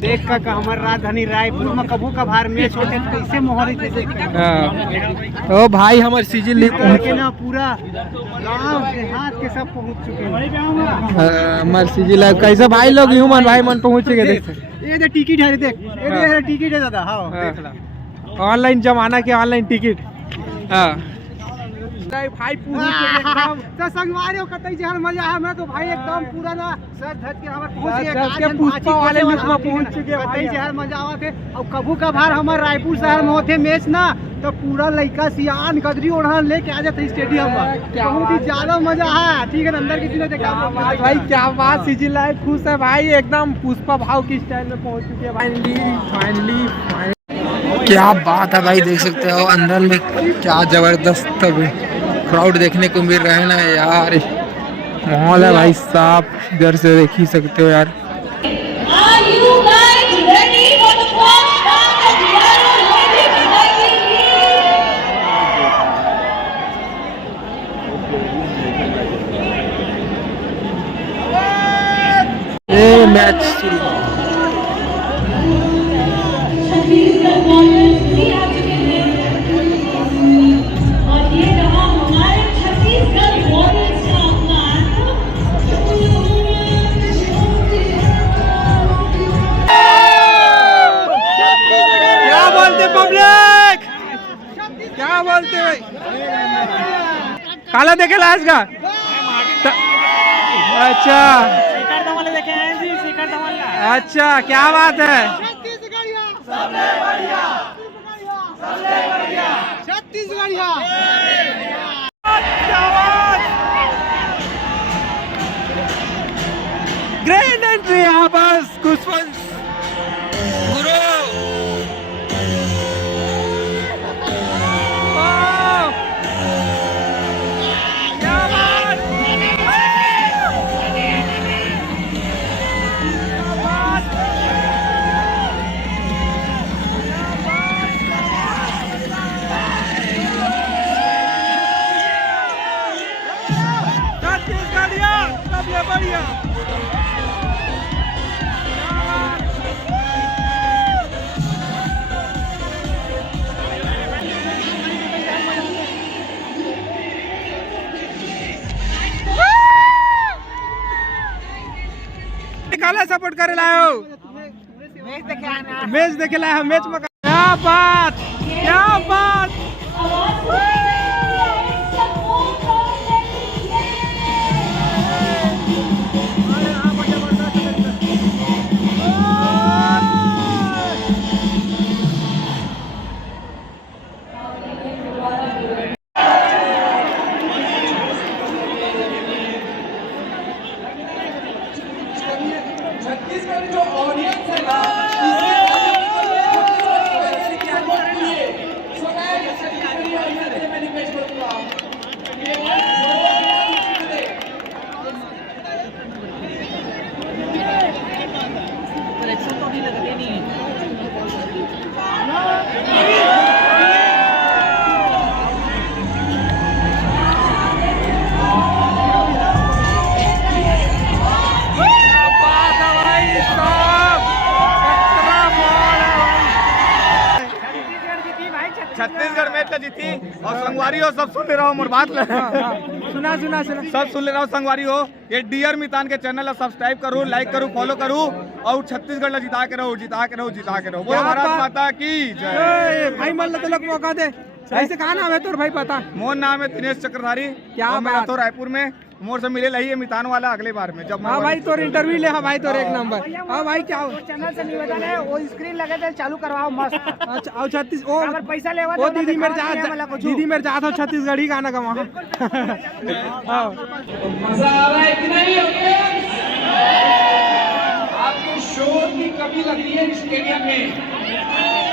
देख का हमारे राजधानी रायपुर में कबू कभार मैच होते कैसे माहौल तो भाई हमारे सीजन लीग के ना पूरा गांव देहात के सब पहुंच चुके हैं। हमारे सीजन लीग कैसे भाई लोग ह्यूमन भाई मन पहुंच गए। देख ये टिकट है, देख ये टिकट है दादा। हाँ देख ला, ऑनलाइन जमाना के ऑनलाइन टिकट। हाँ भाई तो संगवारी हो कतई जहर मजा है। मैं तो भाई एकदम पूरा ना सर धज के हमारे पहुंच गए, पुष्पा वाले लिस्ट में पहुंच चुके कतई जहर मजा आवा थे। और कबू का भार हमारे रायपुर शहर में होते मैच ना, तो पूरा लड़का सियान गदरी ओढ़ान लेके आ जाते स्टेडियम में। बहुत ही ज्यादा मजा है। ठीक है, अंदर किसी ने देखा भाई, क्या बात। सीजन लाइव खुश है भाई, एकदम पुष्पा भाव की स्टाइल में पहुंच चुके हैं। फाइनली क्या बात है भाई, देख सकते हो अंदर में क्या जबरदस्त क्राउड देखने को मिल रहा है ना यार। माहौल है भाई साहब, इधर से देख ही सकते हो यार। ये मैच शुरू क्या बोलते भाई, काला देखे लास्ट का। अच्छा क्या बात है। ग्रैंड एंट्री यहाँ बस कुशवंश गुरु। बढ़िया काला सपोर्ट करे लाओ, मैच देखे लाए हम। मैच में क्या बात, क्या बात। छत्तीसगढ़ जो ऑडियंस है ना, छत्तीसगढ़ मैच का जीती। और संगवारी हो सब सुन ले रहा हूँ मोर बात सुना सब सुन ले रहा हूँ। संगवारी हो, ये डियर मितान के चैनल सब्सक्राइब करूँ, लाइक करूँ, फॉलो करूँ, और छत्तीसगढ़ जिता के रहो, जिता के रहो, जिता के रहो। वो भारत माता की जय। भाई मान लो मौका दे। ऐसे कहा नाम है तोर भाई पता? मोर नाम है दिनेश चक्रधारी। क्या मैं तो रायपुर में मोर से मिले लही है मितान वाला अगले बार में जब। हाँ भाई तोर इंटरव्यू ले। हाँ भाई तोर एक नंबर। हाँ भाई क्या चैनल से निवेदन है, वो स्क्रीन लगे थे चालू करवाओ मस्त। अच्छा और 36 ओ अगर पैसा लेवा वो दीदी मेरे जात हो छत्तीसगढ़ी गाना का वहाँ। मजा आ रहा है कि नहीं? आपको शोर स्टेडियम में